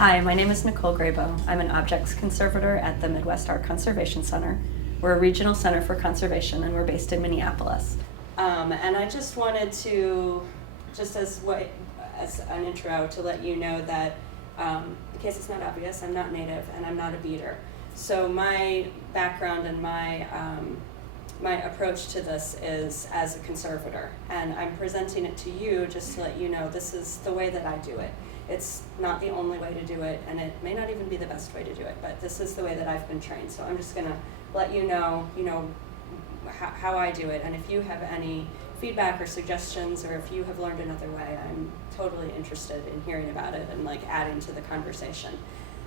Hi, my name is Nicole Grabow. I'm an objects conservator at the Midwest Art Conservation Center. We're a regional center for conservation, and we're based in Minneapolis. And I just wanted to, just as an intro, to let you know that, in case it's not obvious, I'm not native and I'm not a beader. So my background and my approach to this is as a conservator, and I'm presenting it to you just to let you know this is the way that I do it. It's not the only way to do it, and it may not even be the best way to do it, but this is the way that I've been trained. So I'm just gonna let you know, how I do it, and if you have any feedback or suggestions, or if you have learned another way, I'm totally interested in hearing about it and adding to the conversation.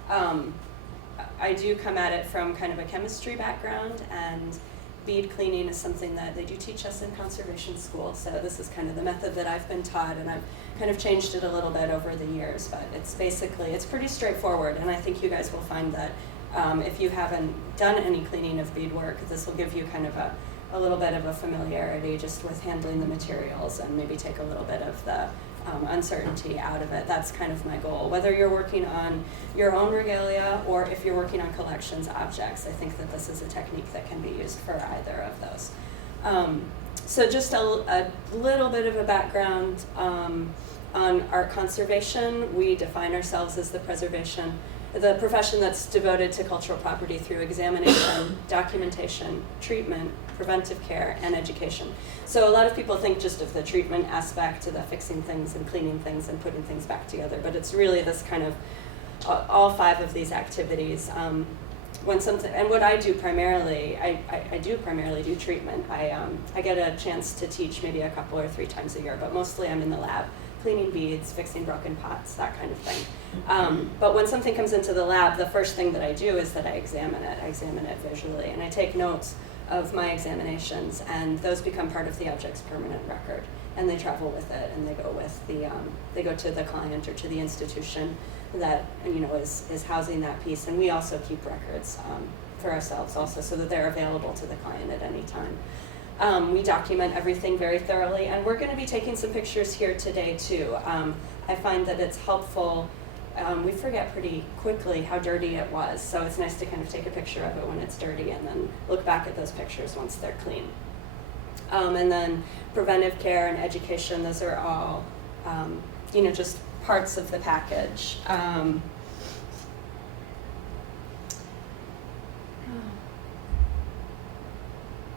I do come at it from kind of a chemistry background, and bead cleaning is something that they do teach us in conservation school, so this is kind of the method that I've been taught, and I've kind of changed it a little bit over the years, but it's pretty straightforward, and I think you guys will find that if you haven't done any cleaning of beadwork, this will give you kind of a little bit of a familiarity just with handling the materials, and maybe take a little bit of the uncertainty out of it. That's kind of my goal. Whether you're working on your own regalia or if you're working on collections objects, I think that this is a technique that can be used for either of those. So just a little bit of a background on art conservation. We define ourselves as the profession that's devoted to cultural property through examination, documentation, treatment, preventive care, and education. So a lot of people think just of the treatment aspect, the fixing things and cleaning things and putting things back together, but it's really this kind of all five of these activities. And what I do primarily, I do primarily do treatment. I get a chance to teach maybe a couple or 3 times a year, but mostly I'm in the lab, cleaning beads, fixing broken pots, that kind of thing. But when something comes into the lab, the first thing that I do is that I examine it. I examine it visually, and I take notes of my examinations, and those become part of the object's permanent record, and they travel with it, and they go to the client or to the institution that is housing that piece, and we also keep records for ourselves also, so that they're available to the client at any time. We document everything very thoroughly, and we're going to be taking some pictures here today too. I find that it's helpful. We forget pretty quickly how dirty it was, so it's nice to kind of take a picture of it when it's dirty and then look back at those pictures once they're clean. And then preventive care and education, those are all just parts of the package.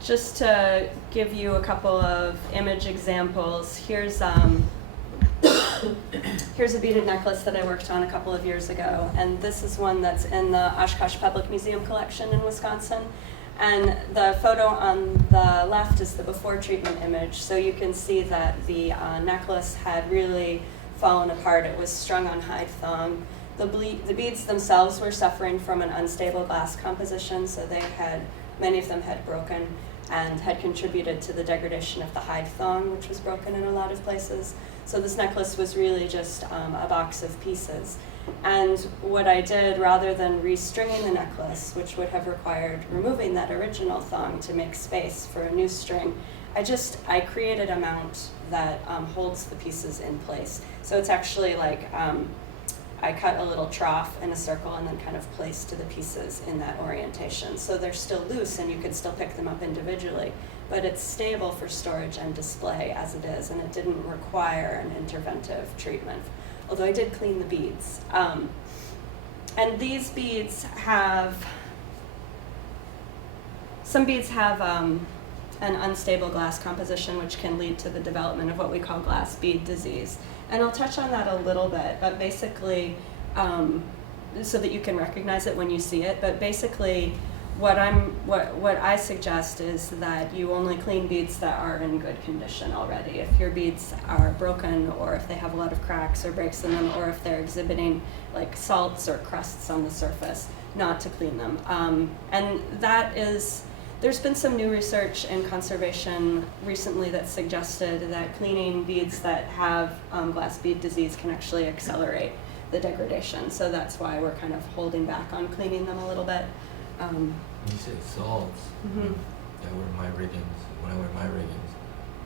Just to give you a couple of image examples, here's a beaded necklace that I worked on a couple of years ago, and this is one that's in the Oshkosh Public Museum collection in Wisconsin. And the photo on the left is the before treatment image, so you can see that the necklace had really fallen apart. It was strung on hide thong. The beads themselves were suffering from an unstable glass composition, so many of them had broken and had contributed to the degradation of the hide thong, which was broken in a lot of places. So this necklace was really just a box of pieces. And what I did, rather than restringing the necklace, which would have required removing that original thong to make space for a new string, I created a mount that holds the pieces in place. So it's actually I cut a little trough in a circle and then kind of placed the pieces in that orientation. So they're still loose and you can still pick them up individually, but it's stable for storage and display as it is, and it didn't require an interventive treatment, although I did clean the beads. And these beads some beads have an unstable glass composition, which can lead to the development of what we call glass bead disease. And I'll touch on that a little bit, but basically, so that you can recognize it when you see it, but basically what I suggest is that you only clean beads that are in good condition already. If your beads are broken, or if they have a lot of cracks or breaks in them, or if they're exhibiting salts or crusts on the surface, not to clean them. And there's been some new research in conservation recently that suggested that cleaning beads that have glass bead disease can actually accelerate the degradation. So that's why we're kind of holding back on cleaning them a little bit. You said salts. Mm-hmm. When I wear my riggings,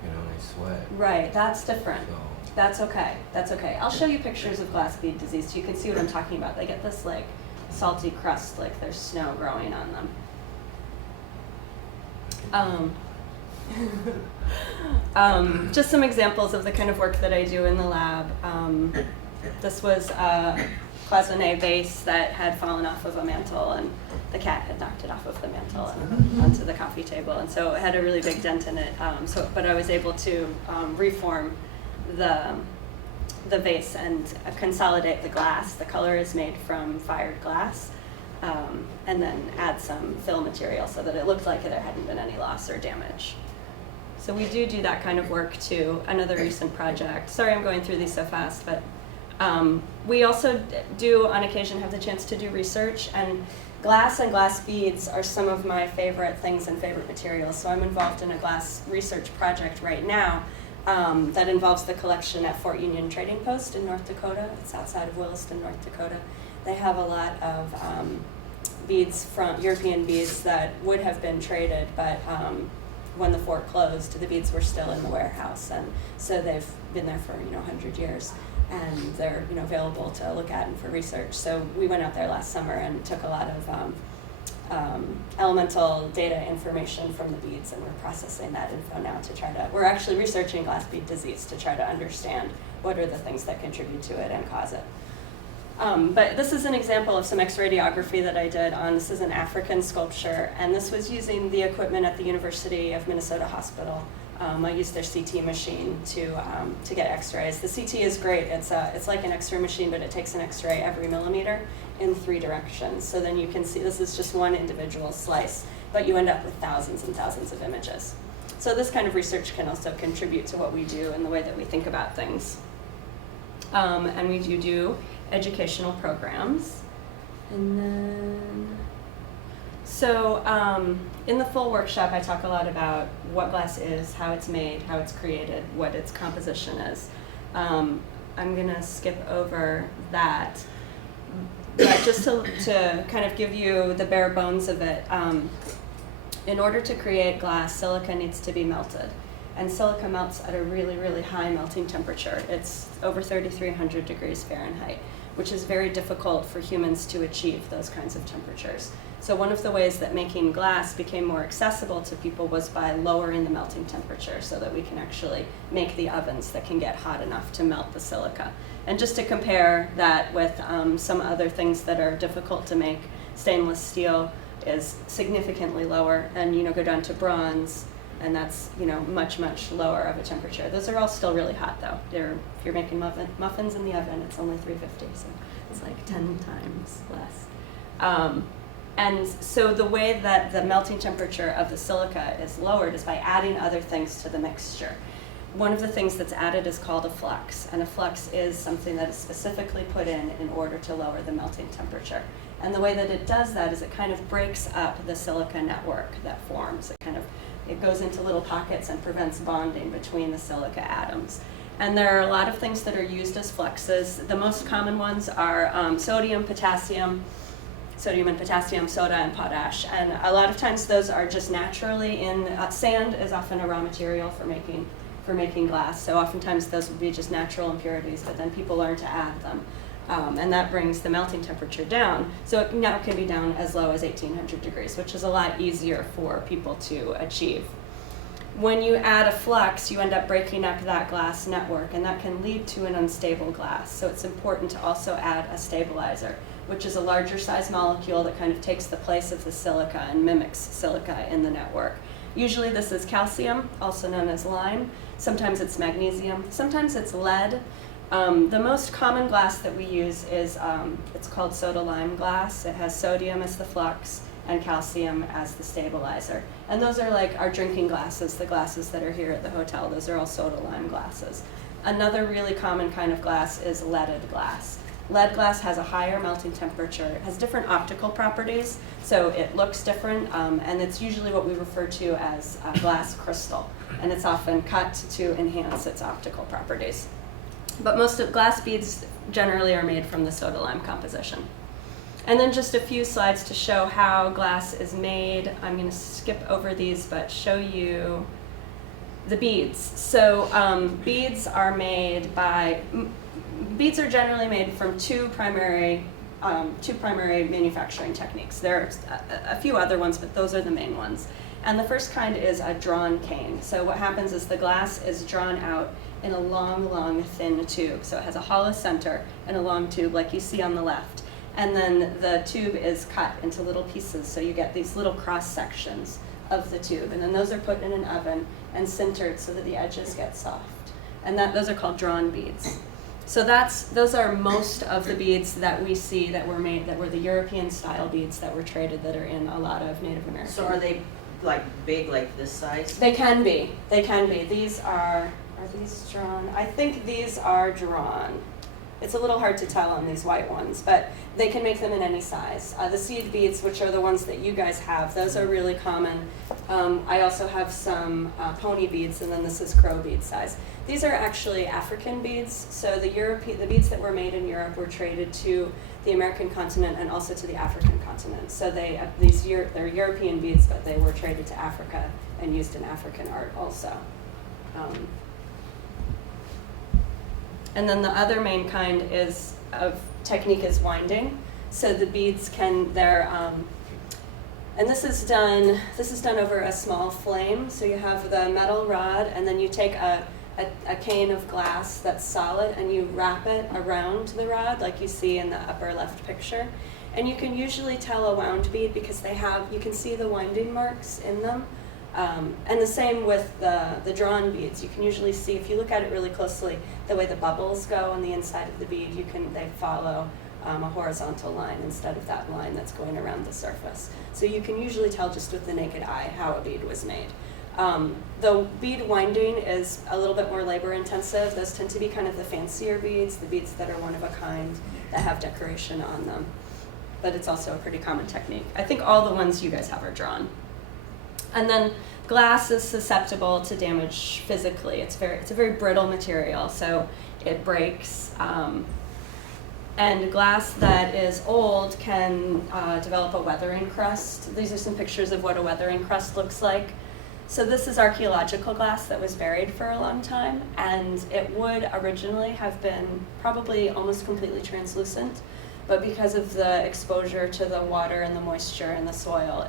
I sweat. Right, that's different. That's okay. That's okay. I'll show you pictures of glass bead disease so you can see what I'm talking about. They get this like salty crust, like there's snow growing on them. Just some examples of the kind of work that I do in the lab. This was a cloisonne vase that had fallen off of a mantle, and the cat had knocked it off of the mantle and onto the coffee table, and so it had a really big dent in it. But I was able to reform the vase and consolidate the glass. The color is made from fired glass, and then add some fill material so that it looked like there hadn't been any loss or damage. So we do that kind of work too. Another recent project. Sorry I'm going through these so fast, but we also do on occasion have the chance to do research, and glass and glass beads are some of my favorite things and favorite materials. So I'm involved in a glass research project right now that involves the collection at Fort Union Trading Post in North Dakota. It's outside of Williston, North Dakota. They have a lot of beads from European beads that would have been traded, but when the fort closed, the beads were still in the warehouse, and so they've been there for 100 years, and they're available to look at and for research. So we went out there last summer and took a lot of elemental data information from the beads, and we're processing that info now to try to. We're actually researching glass bead disease to try to understand what are the things that contribute to it and cause it. But this is an example of some X-radiography that I did on, this is an African sculpture, and this was using the equipment at the University of Minnesota Hospital. I used their CT machine to get X-rays. The CT is great. It's like an X-ray machine, but it takes an X-ray every millimeter in 3 directions. So then you can see, this is just one individual slice, but you end up with thousands and thousands of images. So this kind of research can also contribute to what we do and the way that we think about things. And we do educational programs. And then, so in the full workshop, I talk a lot about what glass is, how it's made, how it's created, what its composition is. I'm gonna skip over that, but just to kind of give you the bare bones of it, in order to create glass, silica needs to be melted. And silica melts at a really, really high melting temperature. It's over 3,300 degrees Fahrenheit, which is very difficult for humans to achieve those kinds of temperatures. So one of the ways that making glass became more accessible to people was by lowering the melting temperature so that we can actually make the ovens that can get hot enough to melt the silica. And just to compare that with some other things that are difficult to make, stainless steel is significantly lower, and go down to bronze, and that's much, much lower of a temperature. Those are all still really hot though. If you're making muffins in the oven, it's only 350, so it's like 10 times less. And so the way that the melting temperature of the silica is lowered is by adding other things to the mixture. One of the things that's added is called a flux, and a flux is something that is specifically put in order to lower the melting temperature. And the way that it does that is it kind of breaks up the silica network that forms. It goes into little pockets and prevents bonding between the silica atoms. And there are a lot of things that are used as fluxes. The most common ones are sodium, potassium, and potassium, soda, and potash. And a lot of times those are just naturally in, sand is often a raw material for making glass. So oftentimes those would be just natural impurities, but then people learn to add them. And that brings the melting temperature down. So it now can be down as low as 1,800 degrees, which is a lot easier for people to achieve. When you add a flux, you end up breaking up that glass network, and that can lead to an unstable glass. So it's important to also add a stabilizer, which is a larger size molecule that kind of takes the place of the silica and mimics silica in the network. Usually this is calcium, also known as lime. Sometimes it's magnesium, sometimes it's lead. The most common glass that we use is, it's called soda-lime glass. It has sodium as the flux and calcium as the stabilizer. And those are like our drinking glasses, the glasses that are here at the hotel. Those are all soda-lime glasses. Another really common kind of glass is leaded glass. Lead glass has a higher melting temperature. It has different optical properties, so it looks different, and it's usually what we refer to as a glass crystal, and it's often cut to enhance its optical properties. But most of glass beads generally are made from the soda-lime composition. And then just a few slides to show how glass is made. I'm going to skip over these, but show you the beads. So beads are generally made from two primary manufacturing techniques. There are a few other ones, but those are the main ones. And the first kind is a drawn cane. So what happens is the glass is drawn out in a long, thin tube. So it has a hollow center and a long tube like you see on the left. And then the tube is cut into little pieces, so you get these little cross sections of the tube. And then those are put in an oven and sintered so that the edges get soft. And those are called drawn beads. So those are most of the beads that we see that were made, that were the European style beads that were traded, that are in a lot of Native American. So are they like big, like this size? They can be. They can be. Are these drawn? I think these are drawn. It's a little hard to tell on these white ones, but they can make them in any size. The seed beads, which are the ones that you guys have, those are really common. I also have some pony beads, and then this is crow bead size. These are actually African beads. So the beads that were made in Europe were traded to the American continent and also to the African continent. So they're European beads, but they were traded to Africa and used in African art also. And then the other main kind of technique is winding. So the beads and this is done over a small flame. So you have the metal rod, and then you take a cane of glass that's solid, and you wrap it around the rod like you see in the upper left picture. And you can usually tell a wound bead because you can see the winding marks in them. And the same with the drawn beads. You can usually see, if you look at it really closely, the way the bubbles go on the inside of the bead, they follow a horizontal line instead of that line that's going around the surface. So you can usually tell just with the naked eye how a bead was made. The bead winding is a little bit more labor intensive. Those tend to be kind of the fancier beads, the beads that are one of a kind, that have decoration on them. But it's also a pretty common technique. I think all the ones you guys have are drawn. And then glass is susceptible to damage physically. It's a very brittle material, so it breaks. And glass that is old can develop a weathering crust. These are some pictures of what a weathering crust looks like. So this is archaeological glass that was buried for a long time, and it would originally have been probably almost completely translucent, but because of the exposure to the water and the moisture in the soil,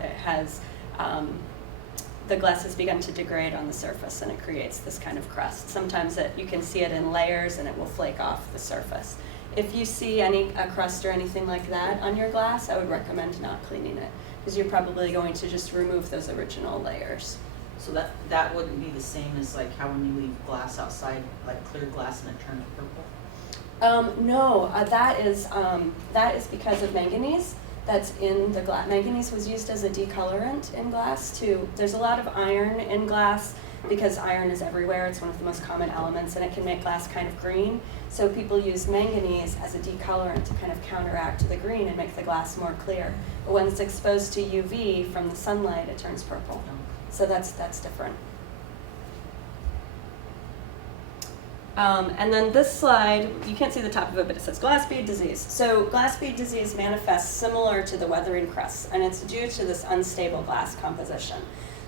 the glass has begun to degrade on the surface, and it creates this kind of crust. Sometimes you can see it in layers, and it will flake off the surface. If you see a crust or anything like that on your glass, I would recommend not cleaning it, because you're probably going to just remove those original layers. So that wouldn't be the same as like how when you leave glass outside, like clear glass, and it turns purple? No, that is because of manganese that's in the glass. Manganese was used as a decolorant in glass too. There's a lot of iron in glass because iron is everywhere. It's one of the most common elements, and it can make glass kind of green. So people use manganese as a decolorant to kind of counteract the green and make the glass more clear. But when it's exposed to UV from the sunlight, it turns purple. So that's different. And then this slide, you can't see the top of it, but it says glass bead disease. So glass bead disease manifests similar to the weathering crusts, and it's due to this unstable glass composition.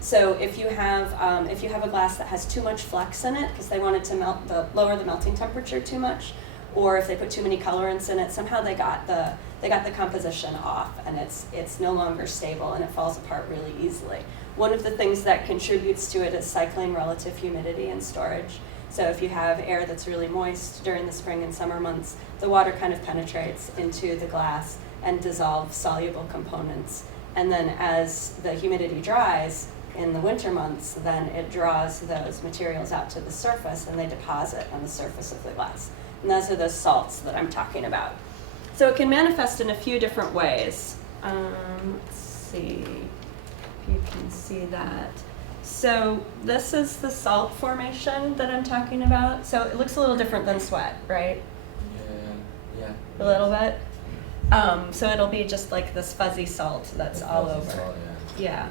So if you have a glass that has too much flux in it because they wanted to lower the melting temperature too much, or if they put too many colorants in it, somehow they got the composition off, and it's no longer stable, and it falls apart really easily. One of the things that contributes to it is cycling relative humidity and storage. So if you have air that's really moist during the spring and summer months, the water kind of penetrates into the glass and dissolves soluble components. And then as the humidity dries in the winter months, then it draws those materials out to the surface, and they deposit on the surface of the glass. And those are those salts that I'm talking about. So it can manifest in a few different ways. Let's see if you can see that. So this is the salt formation that I'm talking about. So it looks a little different than sweat, right? Yeah. A little bit. So it'll be just like this fuzzy salt that's all over. Salt, Yeah.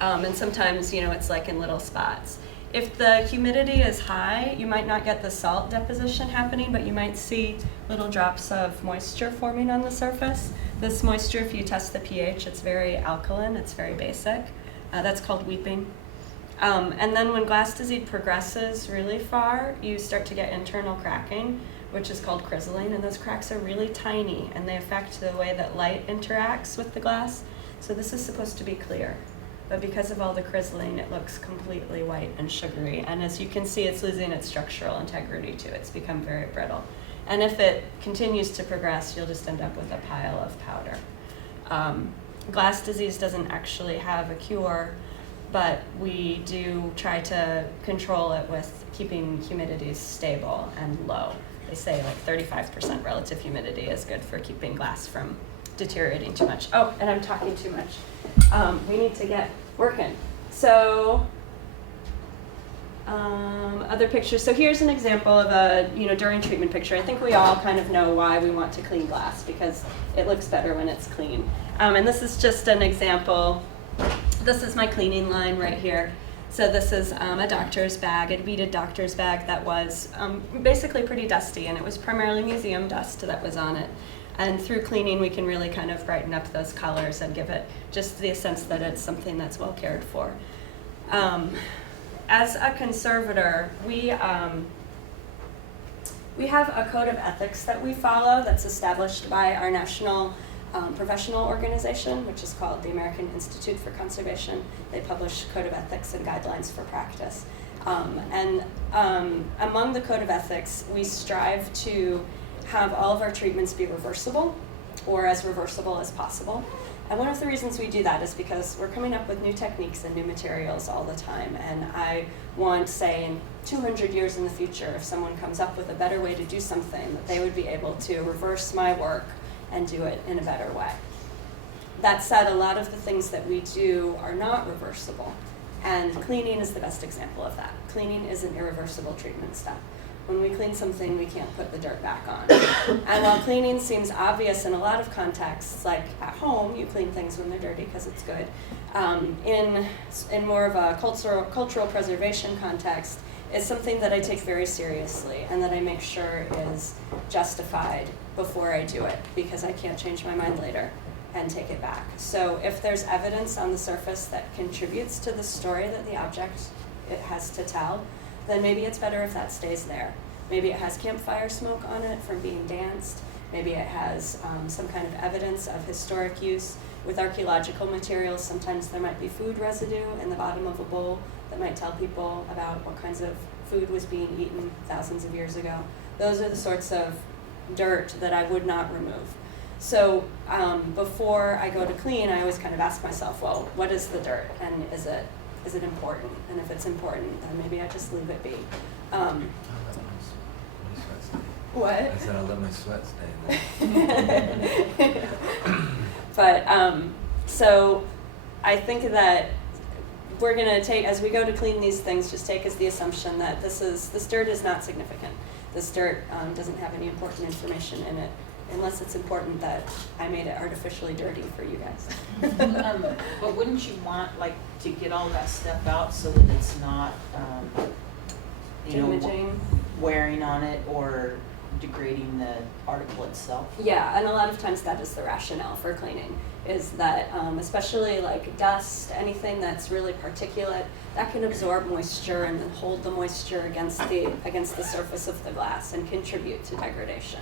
And sometimes, it's like in little spots. If the humidity is high, you might not get the salt deposition happening, but you might see little drops of moisture forming on the surface. This moisture, if you test the pH, it's very alkaline, it's very basic. That's called weeping. And then when glass disease progresses really far, you start to get internal cracking, which is called crizzling, and those cracks are really tiny, and they affect the way that light interacts with the glass. So this is supposed to be clear, but because of all the crizzling, it looks completely white and sugary, and as you can see, it's losing its structural integrity too. It's become very brittle. And if it continues to progress, you'll just end up with a pile of powder. Glass disease doesn't actually have a cure, but we do try to control it with keeping humidities stable and low. They say like 35% relative humidity is good for keeping glass from deteriorating too much. Oh, and I'm talking too much. We need to get working. So, other pictures. So here's an example of a during treatment picture. I think we all kind of know why we want to clean glass, because it looks better when it's clean. And this is just an example. This is my cleaning line right here. So this is a doctor's bag, a beaded doctor's bag that was basically pretty dusty, and it was primarily museum dust that was on it. And through cleaning, we can really kind of brighten up those colors and give it just the sense that it's something that's well cared for. As a conservator, we have a code of ethics that we follow that's established by our national professional organization, which is called the American Institute for Conservation. They publish code of ethics and guidelines for practice. Among the code of ethics, we strive to have all of our treatments be reversible, or as reversible as possible. And one of the reasons we do that is because we're coming up with new techniques and new materials all the time. And I want, say, in 200 years in the future, if someone comes up with a better way to do something, that they would be able to reverse my work and do it in a better way. That said, a lot of the things that we do are not reversible. And cleaning is the best example of that. Cleaning is an irreversible treatment step. When we clean something, we can't put the dirt back on. And while cleaning seems obvious in a lot of contexts, like at home, you clean things when they're dirty because it's good. In more of a cultural preservation context, it's something that I take very seriously and that I make sure is justified before I do it, because I can't change my mind later and take it back. So if there's evidence on the surface that contributes to the story that the object it has to tell, then maybe it's better if that stays there. Maybe it has campfire smoke on it from being danced. Maybe it has some kind of evidence of historic use. With archaeological materials, sometimes there might be food residue in the bottom of a bowl that might tell people about what kinds of food was being eaten thousands of years ago. Those are the sorts of dirt that I would not remove. So before I go to clean, I always kind of ask myself, well, what is the dirt, and is it important? And if it's important, then maybe I just leave it be. I'll let my sweat stay. What? I said I'll let my sweat stay. But so I think that we're gonna take, as we go to clean these things, just take as the assumption that this dirt is not significant. This dirt doesn't have any important information in it, unless it's important that I made it artificially dirty for you guys. But wouldn't you want to get all that stuff out so that it's not, Damaging. wearing on it or degrading the article itself? Yeah, and a lot of times that is the rationale for cleaning, is that especially like dust, anything that's really particulate, that can absorb moisture and then hold the moisture against the surface of the glass and contribute to degradation.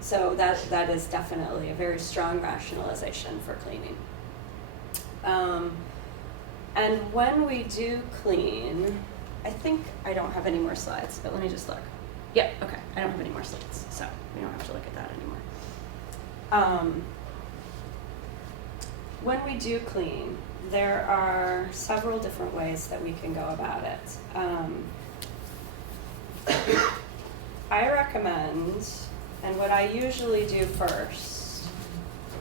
So that is definitely a very strong rationalization for cleaning. And when we do clean, I think I don't have any more slides, but let me just look. Yeah, okay, I don't have any more slides, so we don't have to look at that anymore. When we do clean, there are several different ways that we can go about it. I recommend, and what I usually do first,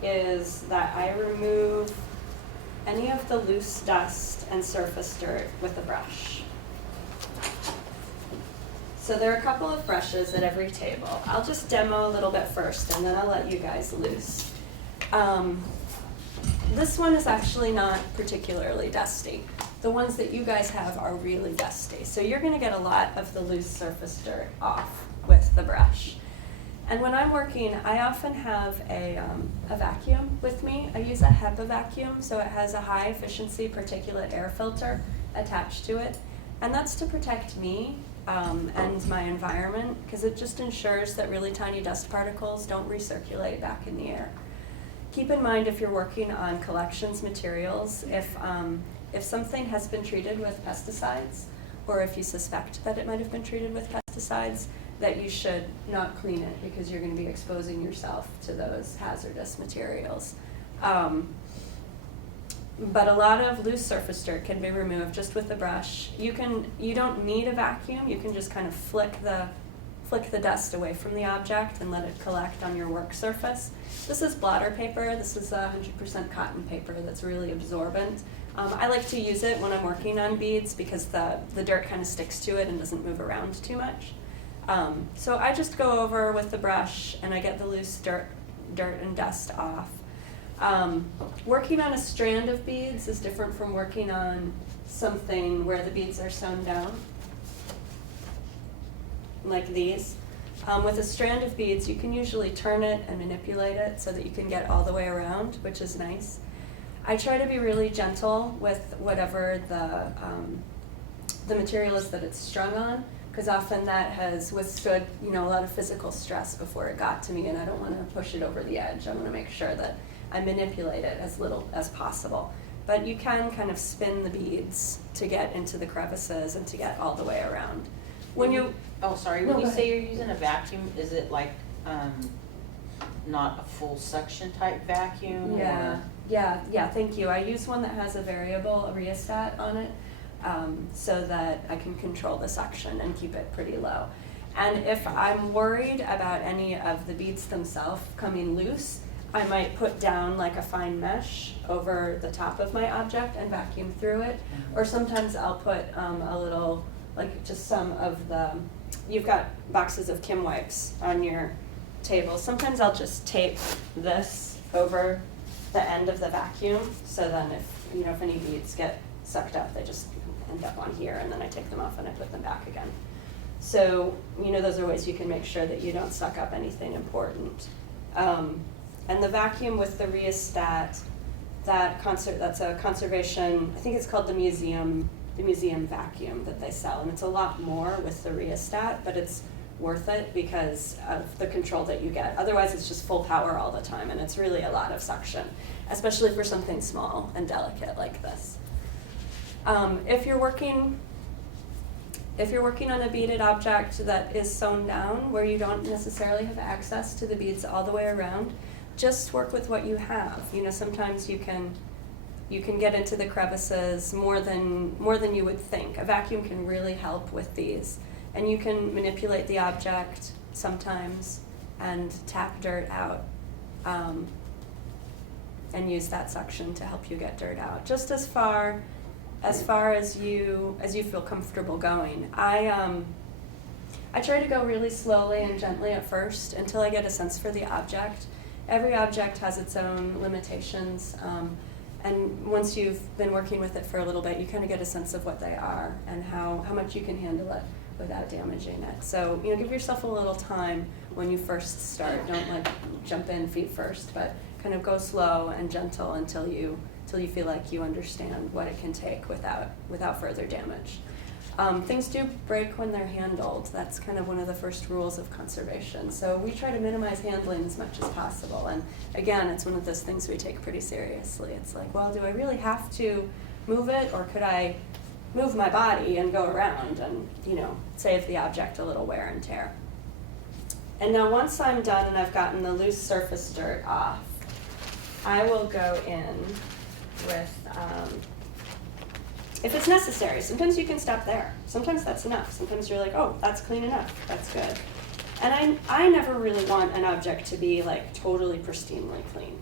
is that I remove any of the loose dust and surface dirt with a brush. So there are a couple of brushes at every table. I'll just demo a little bit first, and then I'll let you guys loose. This one is actually not particularly dusty. The ones that you guys have are really dusty. So you're gonna get a lot of the loose surface dirt off with the brush. And when I'm working, I often have a vacuum with me. I use a HEPA vacuum, so it has a high efficiency particulate air filter, attached to it. And that's to protect me and my environment, because it just ensures that really tiny dust particles don't recirculate back in the air. Keep in mind, if you're working on collections materials, if something has been treated with pesticides, or if you suspect that it might have been treated with pesticides, that you should not clean it, because you're going to be exposing yourself to those hazardous materials. But a lot of loose surface dirt can be removed just with a brush. You don't need a vacuum. You can just kind of flick the dust away from the object and let it collect on your work surface. This is blotter paper. This is 100% cotton paper that's really absorbent. I like to use it when I'm working on beads because the dirt kind of sticks to it and doesn't move around too much. So I just go over with the brush and I get the loose dirt and dust off. Working on a strand of beads is different from working on something where the beads are sewn down, like these. With a strand of beads, you can usually turn it and manipulate it so that you can get all the way around, which is nice. I try to be really gentle with whatever the material is that it's strung on, because often that has withstood, a lot of physical stress before it got to me, and I don't want to push it over the edge. I want to make sure that I manipulate it as little as possible. But you can kind of spin the beads to get into the crevices and to get all the way around. When you say you're using a vacuum, is it like not a full suction type vacuum? Yeah, thank you. I use one that has a variable rheostat on it, so that I can control the suction and keep it pretty low. And if I'm worried about any of the beads themselves coming loose, I might put down like a fine mesh over the top of my object and vacuum through it. Or sometimes I'll put a little, like just some of you've got boxes of Kim wipes on your table. Sometimes I'll just tape this over the end of the vacuum, so then if any beads get sucked up, they just end up on here, and then I take them off and I put them back again. So, those are ways you can make sure that you don't suck up anything important. And the vacuum with the rheostat, that's a conservation, I think it's called the museum vacuum that they sell, and it's a lot more with the rheostat, but it's worth it because of the control that you get. Otherwise, it's just full power all the time, and it's really a lot of suction, especially for something small and delicate like this. If you're working on a beaded object that is sewn down, where you don't necessarily have access to the beads all the way around, just work with what you have. Sometimes you can get into the crevices more than you would think. A vacuum can really help with these. And you can manipulate the object sometimes and tap dirt out, and use that suction to help you get dirt out. Just as far as you feel comfortable going. I try to go really slowly and gently at first until I get a sense for the object. Every object has its own limitations, and once you've been working with it for a little bit, you kind of get a sense of what they are and how much you can handle it without damaging it. So, give yourself a little time when you first start. Don't jump in feet first, but kind of go slow and gentle until you feel like you understand what it can take without further damage. Things do break when they're handled. That's kind of one of the first rules of conservation. So we try to minimize handling as much as possible. And again, it's one of those things we take pretty seriously. It's like, well, do I really have to move it, or could I move my body and go around and, save the object a little wear and tear? And now once I'm done and I've gotten the loose surface dirt off, I will go in with, if it's necessary. Sometimes you can stop there. Sometimes that's enough. Sometimes you're like, oh, that's clean enough. That's good. And I never really want an object to be totally pristinely clean.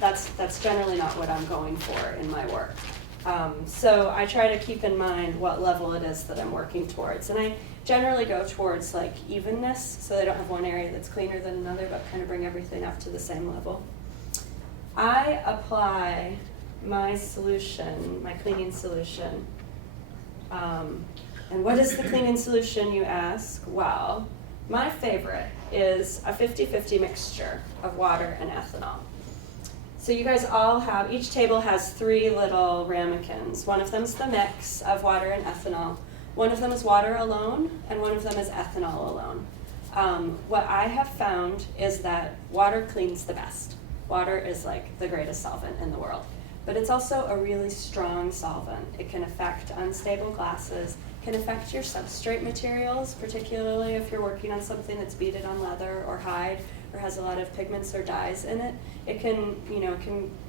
That's generally not what I'm going for in my work. So I try to keep in mind what level it is that I'm working towards. And I generally go towards evenness, so I don't have one area that's cleaner than another, but kind of bring everything up to the same level. I apply my solution, my cleaning solution. And what is the cleaning solution, you ask? Well, my favorite is a 50-50 mixture of water and ethanol. So you guys all have, each table has 3 little ramekins. One of them's the mix of water and ethanol. One of them is water alone, and one of them is ethanol alone. What I have found is that water cleans the best. Water is like the greatest solvent in the world. But it's also a really strong solvent. It can affect unstable glasses, can affect your substrate materials, particularly if you're working on something that's beaded on leather or hide or has a lot of pigments or dyes in it. It can,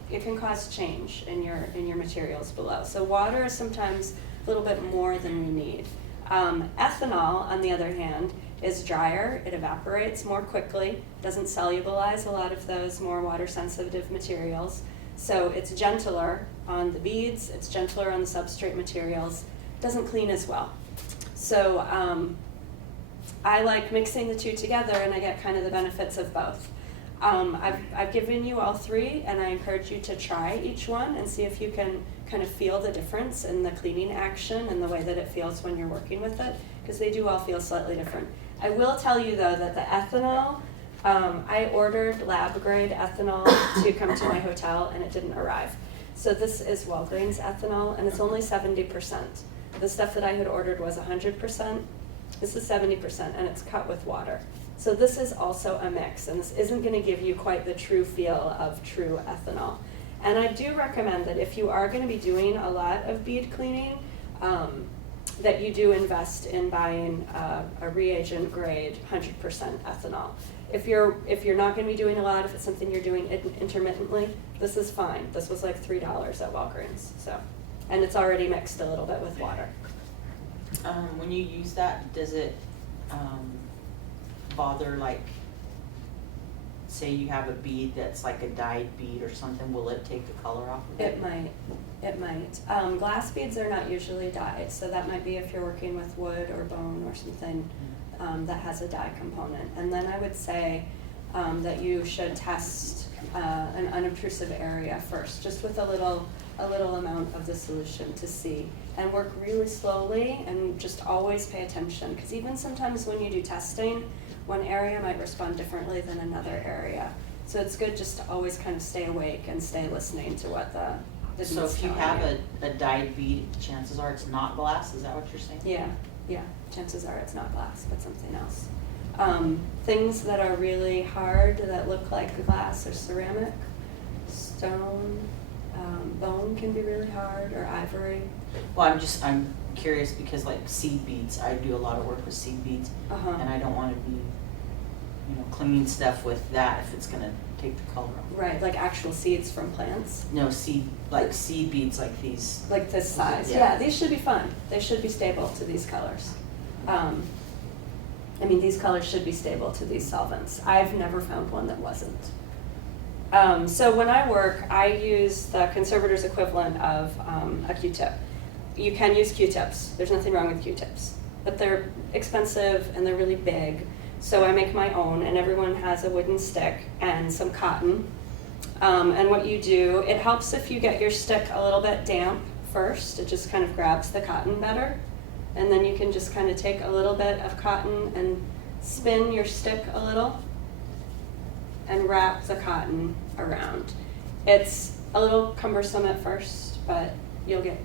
it can cause change in your materials below. So water is sometimes a little bit more than we need. Ethanol, on the other hand, is drier. It evaporates more quickly, doesn't solubilize a lot of those more water-sensitive materials. So it's gentler on the beads, it's gentler on the substrate materials, doesn't clean as well. So I like mixing the two together, and I get kind of the benefits of both. I've given you all 3, and I encourage you to try each one and see if you can kind of feel the difference in the cleaning action and the way that it feels when you're working with it, because they do all feel slightly different. I will tell you though that the ethanol, I ordered lab grade ethanol to come to my hotel, and it didn't arrive. So this is Walgreens ethanol, and it's only 70%. The stuff that I had ordered was 100%. This is 70%, and it's cut with water. So this is also a mix, and this isn't going to give you quite the true feel of true ethanol. And I do recommend that if you are going to be doing a lot of bead cleaning, that you do invest in buying a reagent grade 100% ethanol. If you're not going to be doing a lot, if it's something you're doing intermittently, this is fine. This was like $3 at Walgreens, so, and it's already mixed a little bit with water. When you use that, does it bother, like, say you have a bead that's like a dyed bead or something, will it take the color off of it? It might. Glass beads are not usually dyed, so that might be if you're working with wood or bone or something that has a dye component. And then I would say that you should test an unobtrusive area first, just with a little amount of the solution to see, and work really slowly, and just always pay attention, because even sometimes when you do testing, one area might respond differently than another area. So it's good just to always kind of stay awake and stay listening to what the bead's So if you telling have a dyed bead, chances are it's not glass, is that what you're saying? Yeah, chances are it's not glass, but something else. Things that are really hard that look like glass or ceramic, stone, bone can be really hard, or ivory. Well, I'm curious because like seed beads, I do a lot of work with seed beads, and I don't want to be, cleaning stuff with that if it's gonna take the color off. Right, like actual seeds from plants. No, seed beads like these. Like this size. Yeah. Yeah, these should be fun. They should be stable to these colors. These colors should be stable to these solvents. I've never found one that wasn't. So when I work, I use the conservator's equivalent of a Q-tip. You can use Q-tips. There's nothing wrong with Q-tips. But they're expensive and they're really big. So I make my own, and everyone has a wooden stick and some cotton. And what you do, it helps if you get your stick a little bit damp first. It just kind of grabs the cotton better. And then you can just kind of take a little bit of cotton and spin your stick a little and wrap the cotton around. It's a little cumbersome at first, but you'll get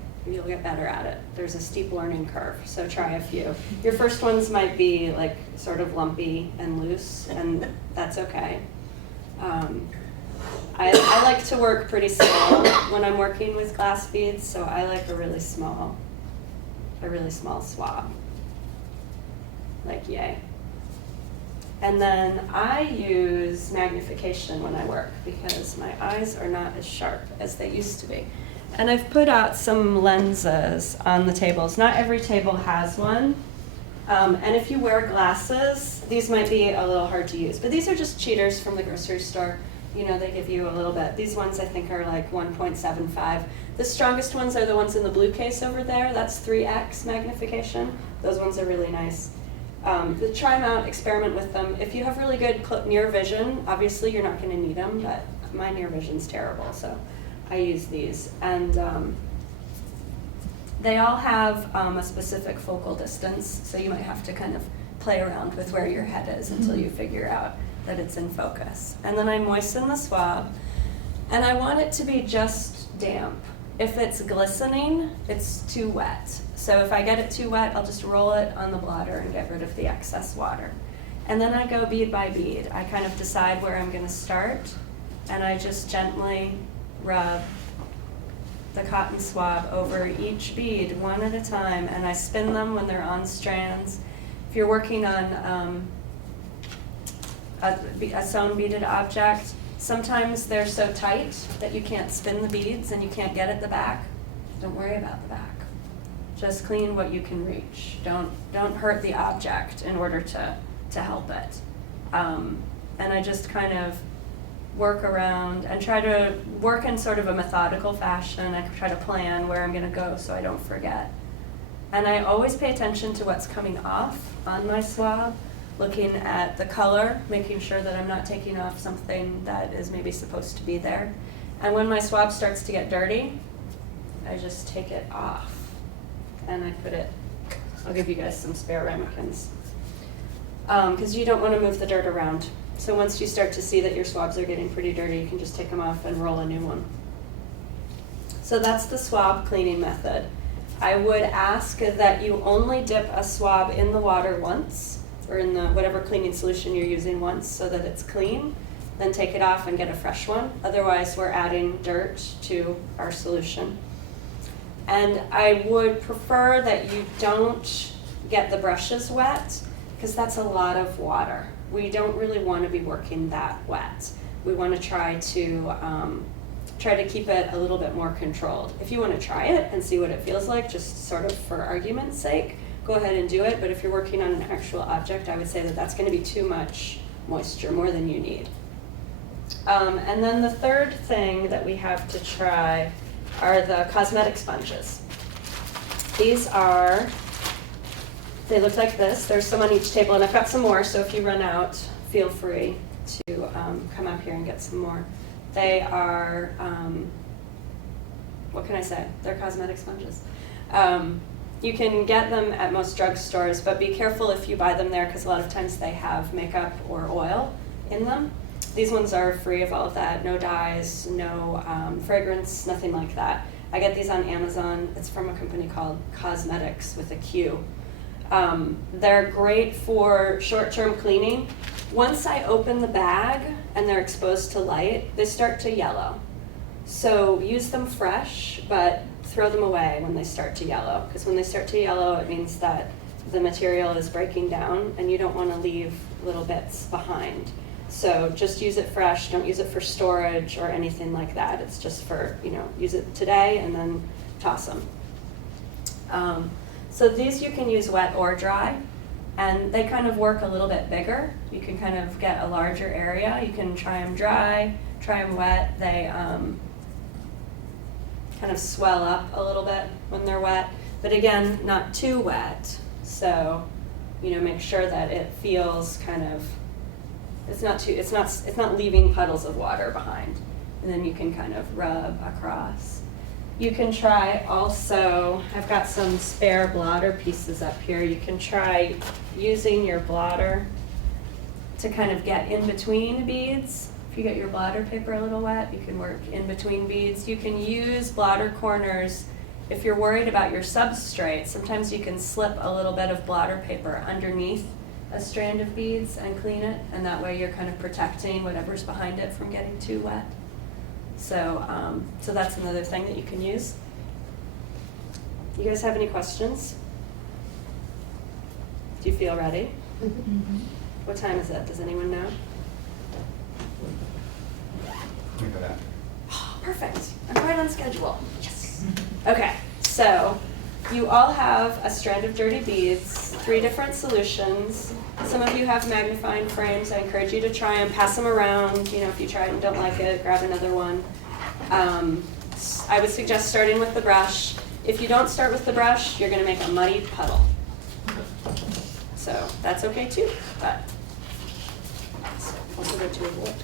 better at it. There's a steep learning curve, so try a few. Your first ones might be like sort of lumpy and loose, and that's okay. I like to work pretty small when I'm working with glass beads, so I like a really small swab. Like, yay. And then I use magnification when I work because my eyes are not as sharp as they used to be. And I've put out some lenses on the tables. Not every table has one. And if you wear glasses, these might be a little hard to use. But these are just cheaters from the grocery store. They give you a little bit. These ones I think are like 1.75. The strongest ones are the ones in the blue case over there. That's 3x magnification. Those ones are really nice. Try them out, experiment with them. If you have really good near vision, obviously you're not going to need them, but my near vision's terrible, so I use these. And they all have a specific focal distance, so you might have to kind of play around with where your head is until you figure out that it's in focus. And then I moisten the swab. And I want it to be just damp. If it's glistening, it's too wet. So if I get it too wet, I'll just roll it on the blotter and get rid of the excess water. And then I go bead by bead. I kind of decide where I'm gonna start, and I just gently rub the cotton swab over each bead one at a time, and I spin them when they're on strands. If you're working on a sewn beaded object, sometimes they're so tight that you can't spin the beads and you can't get at the back. Don't worry about the back. Just clean what you can reach. Don't hurt the object in order to help it. And I just kind of work around and try to work in sort of a methodical fashion. I try to plan where I'm gonna go so I don't forget. And I always pay attention to what's coming off on my swab, looking at the color, making sure that I'm not taking off something that is maybe supposed to be there. And when my swab starts to get dirty, I just take it off and I put it, I'll give you guys some spare ramekins. Because you don't want to move the dirt around. So once you start to see that your swabs are getting pretty dirty, you can just take them off and roll a new one. So that's the swab cleaning method. I would ask that you only dip a swab in the water once, or in the whatever cleaning solution you're using once, so that it's clean. Then take it off and get a fresh one. Otherwise, we're adding dirt to our solution. And I would prefer that you don't get the brushes wet, because that's a lot of water. We don't really want to be working that wet. We want to try to keep it a little bit more controlled. If you want to try it and see what it feels like, just sort of for argument's sake, go ahead and do it. But if you're working on an actual object, I would say that that's going to be too much moisture, more than you need. And then the third thing that we have to try are the cosmetic sponges. These are, they look like this. There's some on each table, and I've got some more, so if you run out, feel free to come up here and get some more. They are, what can I say? They're cosmetic sponges. You can get them at most drugstores, but be careful if you buy them there, because a lot of times they have makeup or oil in them. These ones are free of all of that, no dyes, no fragrance, nothing like that. I get these on Amazon. It's from a company called Cosmetics with a Q. They're great for short-term cleaning. Once I open the bag and they're exposed to light, they start to yellow. So use them fresh, but throw them away when they start to yellow, because when they start to yellow, it means that the material is breaking down and you don't want to leave little bits behind. So just use it fresh. Don't use it for storage or anything like that. It's just for, use it today and then toss them. So these you can use wet or dry, and they kind of work a little bit bigger. You can kind of get a larger area. You can try them dry, try them wet. They kind of swell up a little bit when they're wet, but again, not too wet. So, make sure that it feels kind of, it's not leaving puddles of water behind. And then you can kind of rub across. You can try also, I've got some spare blotter pieces up here. You can try using your blotter to kind of get in between beads. If you get your blotter paper a little wet, you can work in between beads. You can use blotter corners if you're worried about your substrate. Sometimes you can slip a little bit of blotter paper underneath a strand of beads and clean it, and that way you're kind of protecting whatever's behind it from getting too wet. So that's another thing that you can use. You guys have any questions? Do you feel ready? Mm-hmm. What time is it? Does anyone know? We go down. Oh, perfect. I'm right on schedule. Yes. Okay, so you all have a strand of dirty beads, 3 different solutions. Some of you have magnifying frames. I encourage you to try them, pass them around. If you try it and don't like it, grab another one. I would suggest starting with the brush. If you don't start with the brush, you're going to make a muddy puddle. So that's okay too, but it's also good to avoid.